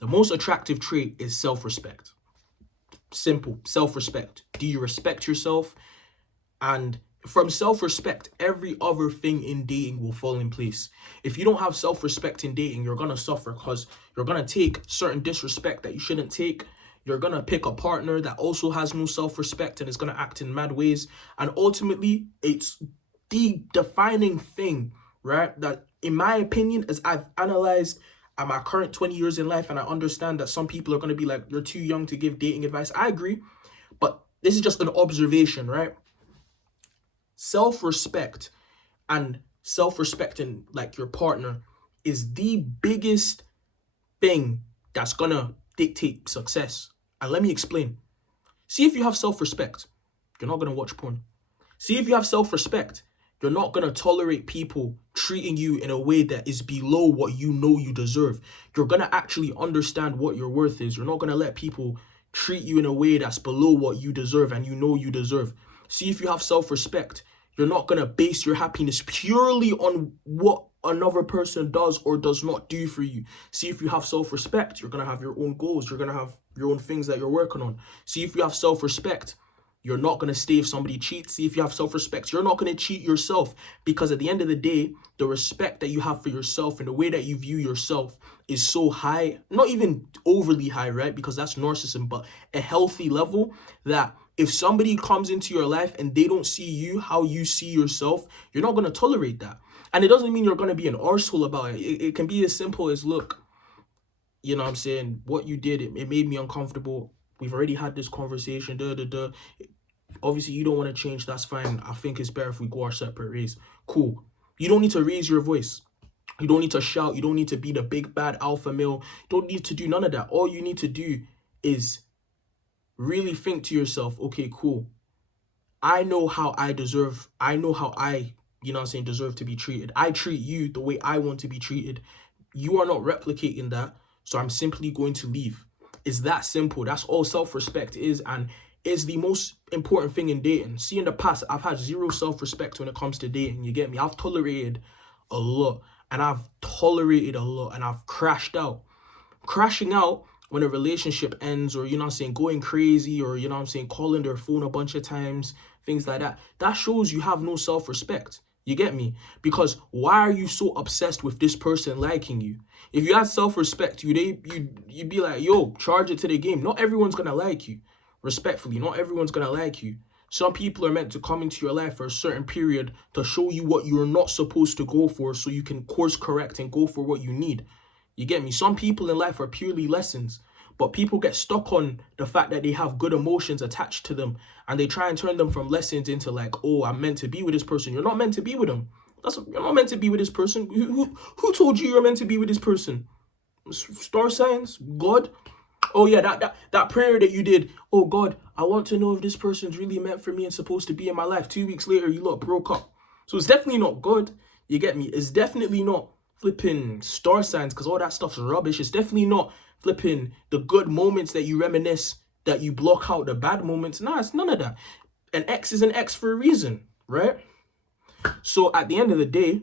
The most attractive trait is self-respect. Simple, self-respect. Do you respect yourself? And from self-respect, every other thing in dating will fall in place. If you don't have self-respect in dating, you're gonna suffer because you're gonna take certain disrespect that you shouldn't take. You're gonna pick a partner that also has no self-respect and is gonna act in mad ways. And ultimately, it's the defining thing, right? That, in my opinion, as I've analyzed at my current 20 years in life, and I understand that some people are gonna be like, you're too young to give dating advice. I agree, but this is just an observation, right? Self-respect and self-respecting like your partner is the biggest thing that's gonna dictate success. And let me explain. See, if you have self-respect, you're not gonna watch porn. See, if you have self-respect, you're not gonna tolerate people treating you in a way that is below what you know you deserve. You're gonna actually understand what your worth is. You're not gonna let people treat you in a way that's below what you deserve and you know you deserve. See, if you have self-respect, you're not gonna base your happiness purely on what another person does or does not do for you. See, if you have self-respect, you're gonna have your own goals. You're gonna have your own things that you're working on. See, if you have self-respect, you're not going to stay if somebody cheats. See, if you have self-respect, you're not going to cheat yourself, because at the end of the day, the respect that you have for yourself and the way that you view yourself is so high, not even overly high, right? Because that's narcissism, but a healthy level that if somebody comes into your life and they don't see you how you see yourself, you're not going to tolerate that. And it doesn't mean you're going to be an arsehole about it. It can be as simple as, look, you know what I'm saying, what you did, it made me uncomfortable. We've already had this conversation. Obviously, you don't want to change. That's fine. I think it's better if we go our separate ways. Cool. You don't need to raise your voice. You don't need to shout. You don't need to be the big bad alpha male. You don't need to do none of that. All you need to do is really think to yourself, okay, cool. I know how I deserve. I know how I, you know what I'm saying, deserve to be treated. I treat you the way I want to be treated. You are not replicating that. So I'm simply going to leave. It's that simple. That's all self-respect is, and is the most important thing in dating. See, in the past, I've had zero self-respect when it comes to dating. You get me? I've tolerated a lot, and I've tolerated a lot, and I've crashed out. Crashing out when a relationship ends, or, you know what I'm saying, going crazy, or, you know what I'm saying, calling their phone a bunch of times, things like that. That shows you have no self-respect. You get me? Because why are you so obsessed with this person liking you? If you had self-respect, you'd be like, yo, charge it to the game. Not everyone's gonna like you. Respectfully, not everyone's gonna like you. Some people are meant to come into your life for a certain period to show you what you're not supposed to go for, so you can course correct and go for what you need. You get me? Some people in life are purely lessons, but people get stuck on the fact that they have good emotions attached to them, and they try and turn them from lessons into like, oh, I'm meant to be with this person. You're not meant to be with them. You're not meant to be with this person. Who told you you're meant to be with this person? Star signs? God? Oh yeah, that prayer that you did. Oh God, I want to know if this person's really meant for me and supposed to be in my life. 2 weeks later, you lot broke up. So it's definitely not God. You get me? It's definitely not flipping star signs, because all that stuff's rubbish. It's definitely not flipping the good moments that you reminisce, that you block out the bad moments. Nah, it's none of that. An X is an X for a reason, right? So at the end of the day,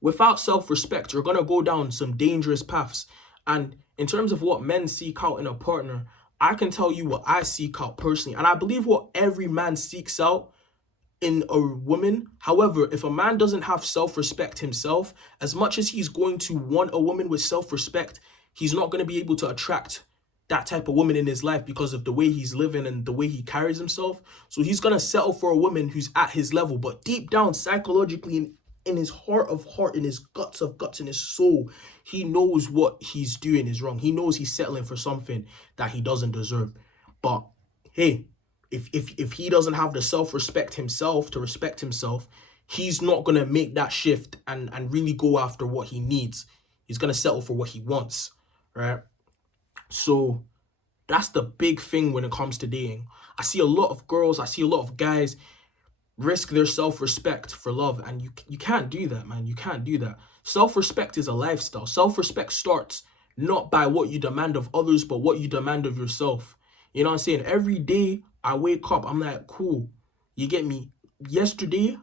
without self-respect, you're going to go down some dangerous paths. And in terms of what men seek out in a partner, I can tell you what I seek out personally. And I believe what every man seeks out in a woman. However, if a man doesn't have self-respect himself, as much as he's going to want a woman with self-respect, he's not going to be able to attract that type of woman in his life because of the way he's living and the way he carries himself. So he's going to settle for a woman who's at his level, but deep down, psychologically, in his heart of heart, in his guts of guts, in his soul, he knows what he's doing is wrong. He knows he's settling for something that he doesn't deserve. But hey, if he doesn't have the self-respect himself to respect himself, he's not going to make that shift and really go after what he needs. He's going to settle for what he wants, right? So that's the big thing when it comes to dating. I see a lot of girls, I see a lot of guys risk their self-respect for love, and you can't do that, man. You can't do that. Self-respect is a lifestyle. Self-respect starts not by what you demand of others, but what you demand of yourself. You know what I'm saying? Every day I wake up, I'm like, cool. You get me? Yesterday,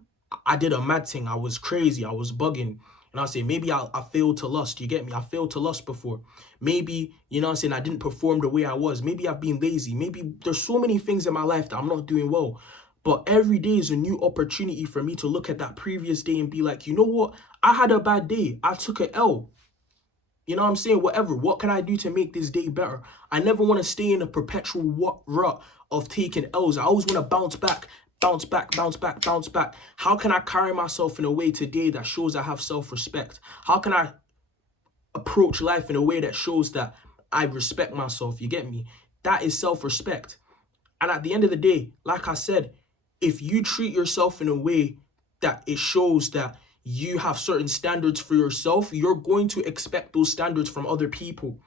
I did a mad thing. I was crazy. I was bugging. You know what I'm saying? Maybe I failed to lust. You get me? I failed to lust before. Maybe, you know what I'm saying, I didn't perform the way I was. Maybe I've been lazy. Maybe there's so many things in my life that I'm not doing well. But every day is a new opportunity for me to look at that previous day and be like, you know what? I had a bad day. I took an L. You know what I'm saying? Whatever. What can I do to make this day better? I never want to stay in a perpetual rut of taking L's. I always want to bounce back, bounce back, bounce back, bounce back. How can I carry myself in a way today that shows I have self-respect? How can I approach life in a way that shows that I respect myself? You get me? That is self-respect. And at the end of the day, like I said, if you treat yourself in a way that it shows that you have certain standards for yourself, you're going to expect those standards from other people.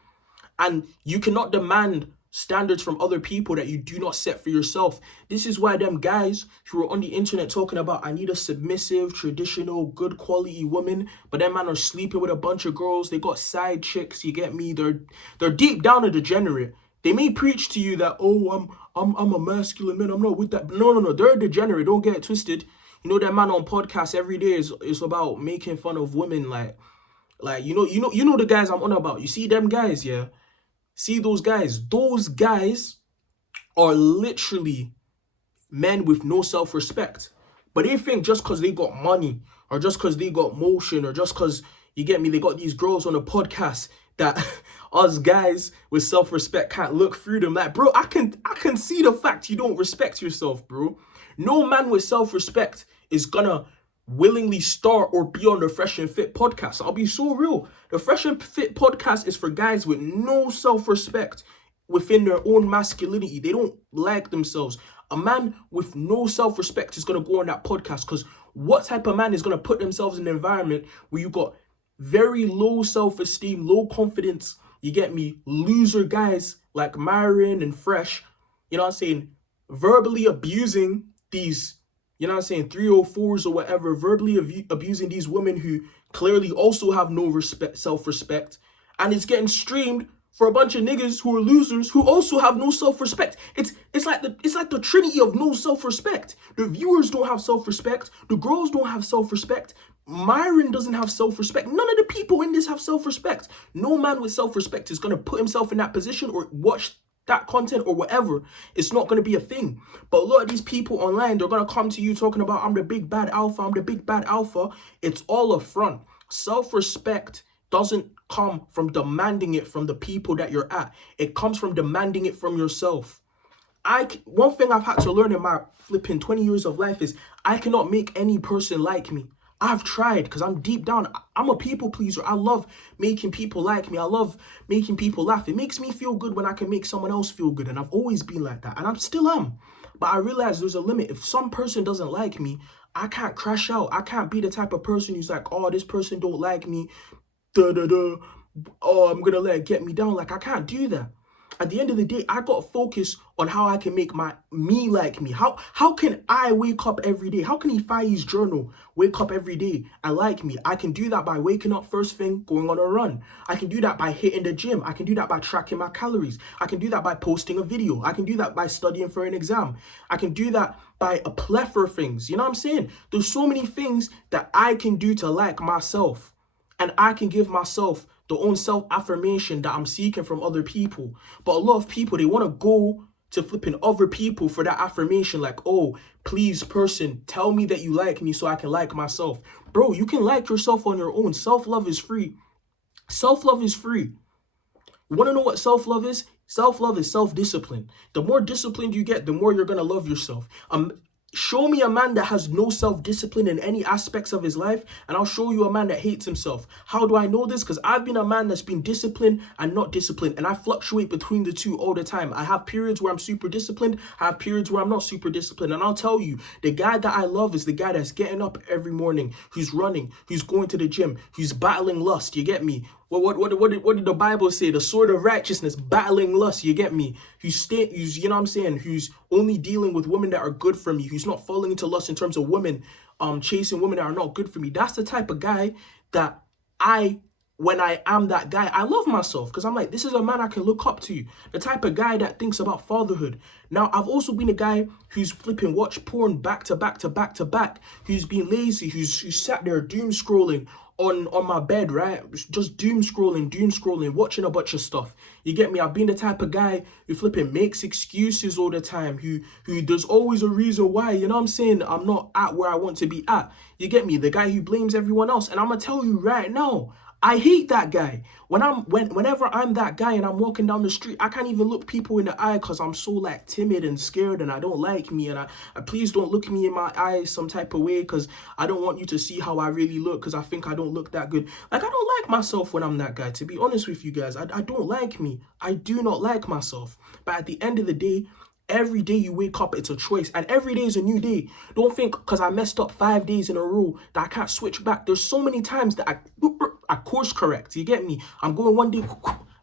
And you cannot demand standards from other people that you do not set for yourself. This is why them guys who are on the internet talking about, I need a submissive, traditional, good quality woman, but them man are sleeping with a bunch of girls. They got side chicks, you get me? They're deep down a degenerate. They may preach to you that, oh, I'm a masculine man, I'm not with that. No, they're a degenerate. Don't get it twisted. You know, that man on podcasts every day is about making fun of women, like you know the guys I'm on about. You see them guys, yeah. See those guys. Those guys are literally men with no self-respect. But they think just because they got money, or just because they got motion, or just because, you get me, they got these girls on a podcast, that us guys with self-respect can't look through them. Like, bro, I can see the fact you don't respect yourself, bro. No man with self-respect is gonna willingly start or be on the Fresh and Fit podcast. I'll be so real. The Fresh and Fit podcast is for guys with no self-respect within their own masculinity. They don't like themselves. A man with no self-respect is going to go on that podcast, because what type of man is going to put themselves in an environment where you got very low self-esteem, low confidence, you get me, loser guys like Myron and Fresh, you know what I'm saying, verbally abusing these, you know what I'm saying, 304s or whatever, verbally abusing these women who clearly also have no self-respect, and it's getting streamed for a bunch of niggas who are losers who also have no self-respect. It's like the trinity of no self-respect. The viewers don't have self-respect. The girls don't have self-respect. Myron doesn't have self-respect. None of the people in this have self-respect. No man with self-respect is going to put himself in that position or watch that content or whatever. It's not going to be a thing. But a lot of these people online, they're going to come to you talking about, I'm the big bad alpha, I'm the big bad alpha. It's all a front. Self-respect doesn't come from demanding it from the people that you're at. It comes from demanding it from yourself. One thing I've had to learn in my flipping 20 years of life is I cannot make any person like me. I've tried, because I'm deep down, I'm a people pleaser. I love making people like me. I love making people laugh. It makes me feel good when I can make someone else feel good. And I've always been like that. And I still am. But I realize there's a limit. If some person doesn't like me, I can't crash out. I can't be the type of person who's like, oh, this person don't like me. Oh, I'm gonna let it get me down. Like, I can't do that. At the end of the day, I got to focus on how I can make me like me. How can I wake up every day? How can Ifeyi's journal wake up every day and like me? I can do that by waking up first thing, going on a run. I can do that by hitting the gym. I can do that by tracking my calories. I can do that by posting a video. I can do that by studying for an exam. I can do that by a plethora of things. You know what I'm saying? There's so many things that I can do to like myself. And I can give myself the own self-affirmation that I'm seeking from other people. But a lot of people, they want to go to flipping other people for that affirmation. Like, oh, please, person, tell me that you like me so I can like myself. Bro, you can like yourself on your own. Self-love is free. Self-love is free. You want to know what self-love is? Self-love is self-discipline. The more disciplined you get, the more you're going to love yourself. Show me a man that has no self-discipline in any aspects of his life, and I'll show you a man that hates himself. How do I know this? Because I've been a man that's been disciplined and not disciplined, and I fluctuate between the two all the time. I have periods where I'm super disciplined, I have periods where I'm not super disciplined, and I'll tell you, the guy that I love is the guy that's getting up every morning, who's running, who's going to the gym, who's battling lust, you get me? What did the Bible say? The sword of righteousness, battling lust, you get me? Who's, you know what I'm saying? Who's only dealing with women that are good for me, who's not falling into lust in terms of women, chasing women that are not good for me. That's the type of guy that when I am that guy, I love myself, because I'm like, this is a man I can look up to. The type of guy that thinks about fatherhood. Now, I've also been a guy who's flipping watch porn back to back to back to back, who's been lazy, who's sat there doom scrolling on my bed, right? Just doom scrolling, watching a bunch of stuff. You get me? I've been the type of guy who flipping makes excuses all the time, who there's always a reason why, you know what I'm saying? I'm not at where I want to be at. You get me? The guy who blames everyone else. And I'm gonna tell you right now, I hate that guy. Whenever I'm that guy and I'm walking down the street, I can't even look people in the eye because I'm so like timid and scared and I don't like me, and I please don't look me in my eyes some type of way because I don't want you to see how I really look because I think I don't look that good. Like, I don't like myself when I'm that guy, to be honest with you guys. I don't like me. I do not like myself. But at the end of the day, every day you wake up, it's a choice. And every day is a new day. Don't think because I messed up 5 days in a row that I can't switch back. There's so many times that I course correct. You get me? I'm going one day,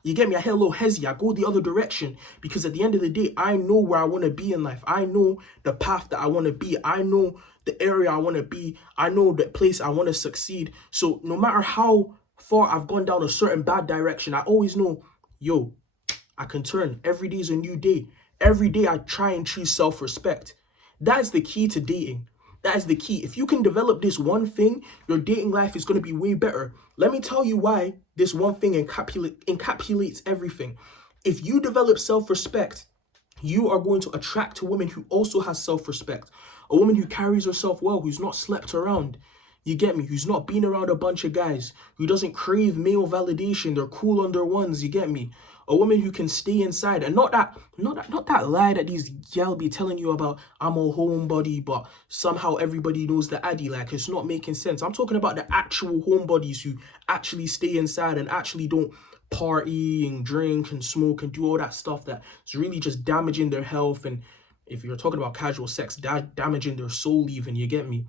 you get me? I hit a little hezzy. I go the other direction. Because at the end of the day, I know where I want to be in life. I know the path that I want to be. I know the area I want to be. I know the place I want to succeed. So no matter how far I've gone down a certain bad direction, I always know, yo, I can turn. Every day is a new day. Every day I try and choose self-respect. That's the key to dating. That is the key. If you can develop this one thing, your dating life is going to be way better. Let me tell you why this one thing encapsulates everything. If you develop self-respect, you are going to attract a woman who also has self-respect. A woman who carries herself well, who's not slept around. You get me? Who's not been around a bunch of guys, who doesn't crave male validation. They're cool on their ones. You get me? A woman who can stay inside, and not that lie that these gal be telling you about. I'm a homebody, but somehow everybody knows the addy. Like, it's not making sense. I'm talking about the actual homebodies who actually stay inside and actually don't party and drink and smoke and do all that stuff that is really just damaging their health. And if you're talking about casual sex, damaging their soul even. You get me?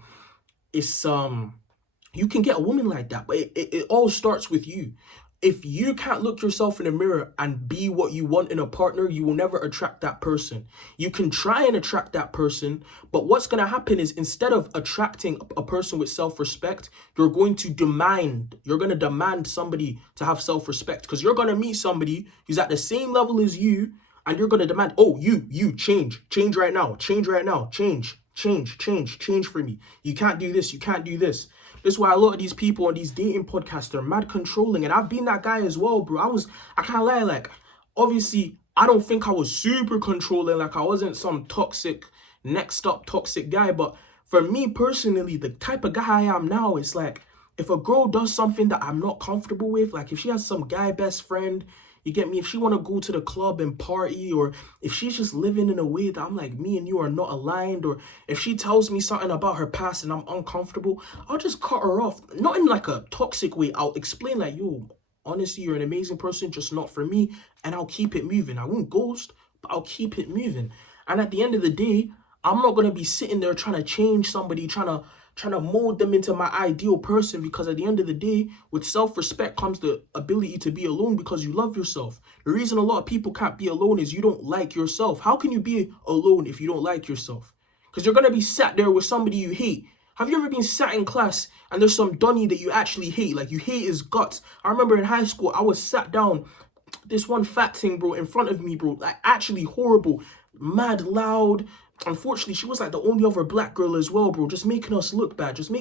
It's you can get a woman like that, but it all starts with you. If you can't look yourself in the mirror and be what you want in a partner, you will never attract that person. You can try and attract that person, but what's going to happen is, instead of attracting a person with self-respect, you're going to demand somebody to have self-respect, because you're going to meet somebody who's at the same level as you, and you're going to demand, oh, you change right now, change for me. You can't do this, you can't do this. This is why a lot of these people on these dating podcasts are mad controlling. And I've been that guy as well, bro. I can't lie, like, obviously, I don't think I was super controlling. Like, I wasn't some next up toxic guy. But for me personally, the type of guy I am now, it's like, if a girl does something that I'm not comfortable with, like if she has some guy best friend, you get me? If she want to go to the club and party, or if she's just living in a way that I'm like, me and you are not aligned, or if she tells me something about her past and I'm uncomfortable, I'll just cut her off. Not in like a toxic way. I'll explain like, yo, honestly, you're an amazing person, just not for me. And I'll keep it moving. I won't ghost, but I'll keep it moving. And at the end of the day, I'm not going to be sitting there trying to change somebody, trying to mold them into my ideal person, because at the end of the day, with self-respect comes the ability to be alone because you love yourself. The reason a lot of people can't be alone is you don't like yourself. How can you be alone if you don't like yourself? Because you're going to be sat there with somebody you hate. Have you ever been sat in class and there's some dunny that you actually hate? Like, you hate his guts. I remember in high school, I was sat down, this one fat thing, bro, in front of me, bro, like actually horrible, mad loud. Unfortunately, she was like the only other black girl as well, bro, just making us look bad, just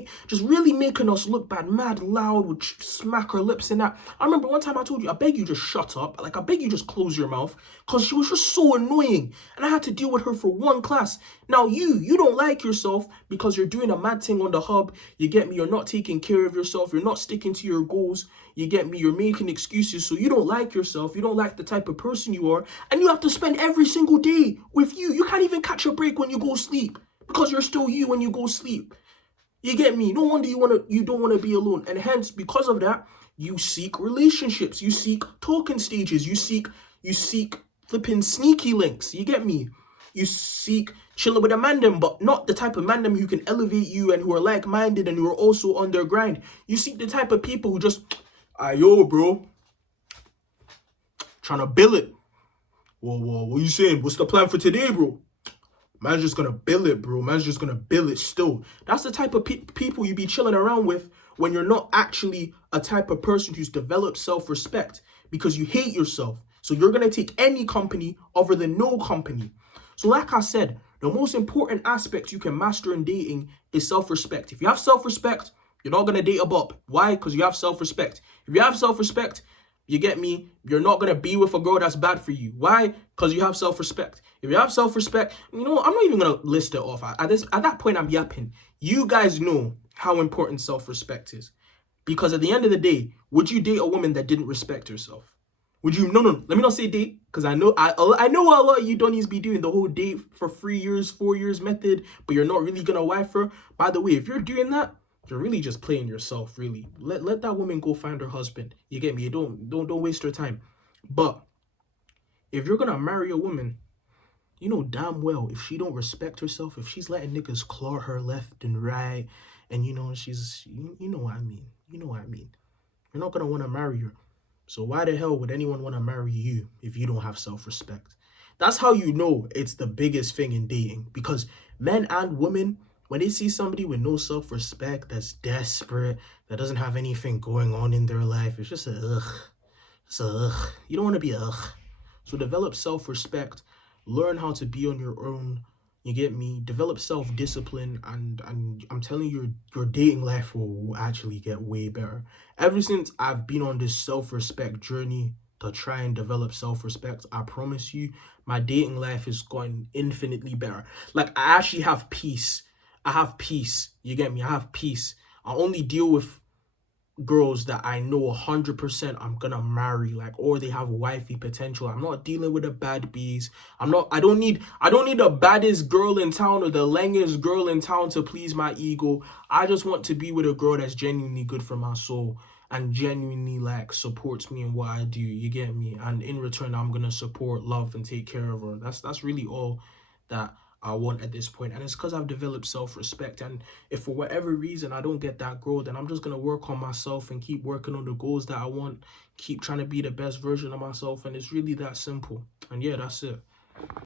really making us look bad, mad loud, would smack her lips and that. I remember one time I told you, I beg you just shut up, like I beg you just close your mouth, because she was just so annoying, and I had to deal with her for one class. Now you don't like yourself because you're doing a mad thing on the hub, you get me, you're not taking care of yourself, you're not sticking to your goals, you get me, you're making excuses, so you don't like yourself, you don't like the type of person you are, and you have to spend every single day with you. You can't even catch a break when you go sleep, because you're still you when you go sleep. You get me? No wonder you don't want to be alone. And hence, because of that, you seek relationships, you seek talking stages, you seek flipping sneaky links. You get me? You seek chilling with a mandem, but not the type of mandem who can elevate you and who are like-minded and who are also on their grind. You seek the type of people who just, yo, bro, trying to bill it. Whoa, what you saying? What's the plan for today, bro? Man's just gonna bill it, bro. Man's just gonna bill it still. That's the type of people you be chilling around with when you're not actually a type of person who's developed self-respect, because you hate yourself. So you're gonna take any company other than no company. So like I said, the most important aspect you can master in dating is self-respect. If you have self-respect, You're not gonna date a bop. Why? Because you have self-respect. If you have self-respect, you get me? You're not gonna be with a girl that's bad for you. Why? Because you have self-respect. If you have self-respect, you know what? I'm not even gonna list it off. At that point, I'm yapping. You guys know how important self-respect is. Because at the end of the day, would you date a woman that didn't respect herself? Would you? No, no. Let me not say date, because I know what a lot of you don't need to be doing the whole date for 3 years, 4 years method, but you're not really gonna wife her. By the way, if you're doing that, you're really just playing yourself. Really, let that woman go find her husband. You get me? You don't waste her time. But if you're gonna marry a woman, you know damn well if she don't respect herself, if she's letting niggas claw her left and right, and you know what I mean. You know what I mean. You're not gonna want to marry her. So why the hell would anyone want to marry you if you don't have self-respect? That's how you know it's the biggest thing in dating. Because men and women, when they see somebody with no self-respect, that's desperate, that doesn't have anything going on in their life, it's just a ugh. It's a ugh. You don't want to be a ugh. So develop self-respect. Learn how to be on your own. You get me? Develop self-discipline, and I'm telling you, your dating life will actually get way better. Ever since I've been on this self-respect journey to try and develop self-respect, I promise you, my dating life is going infinitely better. Like, I actually have peace. I have peace. You get me? I have peace. I only deal with girls that I know 100% I'm gonna marry, like, or they have wifey potential. I'm not dealing with the bad bees. I don't need the baddest girl in town or the langest girl in town to please my ego. I just want to be with a girl that's genuinely good for my soul and genuinely like supports me in what I do. You get me? And in return, I'm gonna support, love, and take care of her. That's really all that I want at this point. And it's because I've developed self-respect. And if for whatever reason I don't get that girl, then I'm just gonna work on myself and keep working on the goals that I want, keep trying to be the best version of myself. And it's really that simple. And yeah, that's it.